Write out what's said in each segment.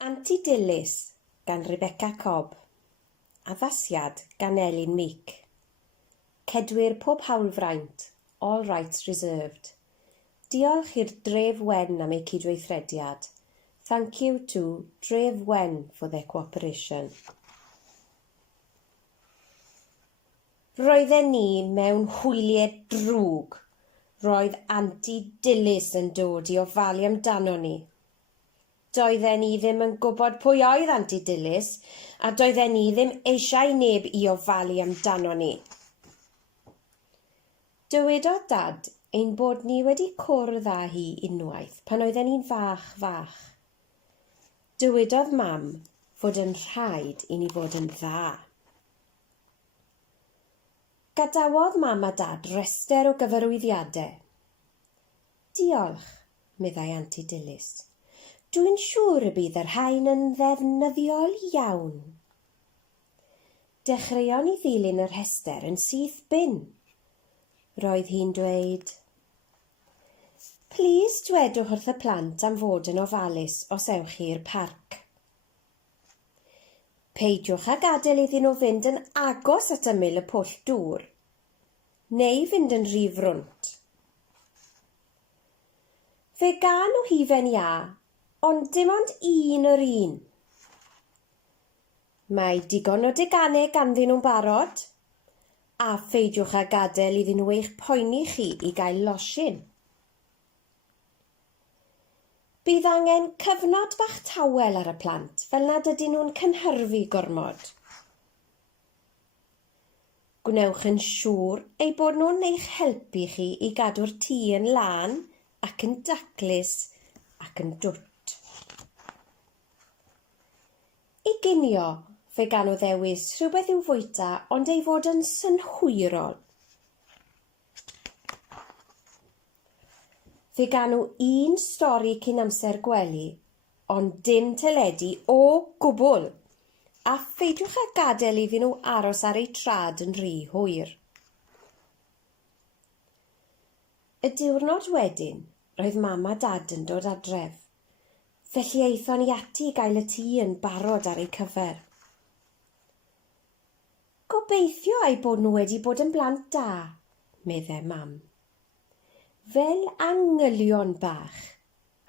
Anti Dilys gan Rebecca Cobb. Addasiad gan Elin Meek. Cedwyr pob hawlfraint, all rights reserved. Diolch i'r Dref Wen am ei cydweithrediad. Thank you to Dref Wen for their cooperation. Roedden ni mewn hwyliau drwg. Roedd Anti Dilys yn dod i ofalu amdano ni. Doedden ni ddim yn gwybod pwy oedd Anti Dilys, a doedden ni ddim eisiau neb i ofalu amdano ni. Dywedodd dad ein bod ni wedi cwrdd â hi unwaith pan oedden ni'n fach. Dywedodd mam fod yn rhaid i ni fod yn dda. Gadawodd mam a dad rester o gyfarwyddiadau. Diolch, meddai Anti Dilys. Dwi'n siŵr y bydd yr rhain yn ddefnyddiol iawn. Dechreuon i ddilyn yr rhester yn syth bin. Roedd hi'n dweud, Plis dwedwch wrth y plant am fod yn ofalus os ewch i'r parc. Peidiwch a gadael iddyn nhw fynd yn agos at ymyl y pwll dŵr, neu fynd yn rhy frwnt. Fe gan nhw hufen iâ, ond dim ond yr un. Mae digon o deganau ganddyn nhw'n barod, a pheidiwch a gadael iddyn nhw eich poeni chi i gael losin. Bydd angen cyfnod bach tawel ar y plant fel nad ydyn nhw'n cynhyrfu gormod. Gwnewch yn siŵr ei bod nhw'n eich helpu chi i gadw'r tŷ yn lân ac yn daclus ac yn dwt. I ginio, fe gan o ddewis rhywbeth i'w fwyta ond ei fod yn synhwyrol. Fe gan nhw un stori cyn amser gwely, ond dim teledu o gwbl, a pheidiwch a gadael iddyn nhw aros ar eu trad yn rhy hwyr. Y diwrnod wedyn, roedd mam a dad yn dod adref, felly aethon ni ati i gael y tŷ yn barod ar ei cyfer. Gobeithio ei bod nhw wedi bod yn blant da, meddai mam. Fel angylion bach,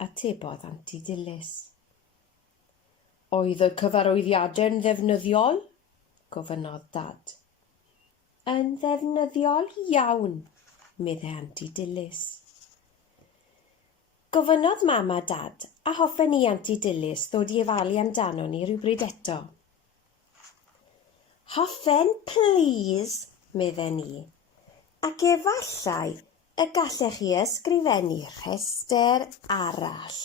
atebodd Anti Dilys. Oedd y cyfarwyddiadau'n ddefnyddiol? Gofynnodd dad. Yn ddefnyddiol iawn, meddai Anti Dilys. Gofynnodd mam a dad a hoffen ni Anti Dilys ddod i ofalu amdano ni rhywbryd eto. Hoffen, please, meddai ni, ac efallai y gallech chi ysgrifennu rhester arall.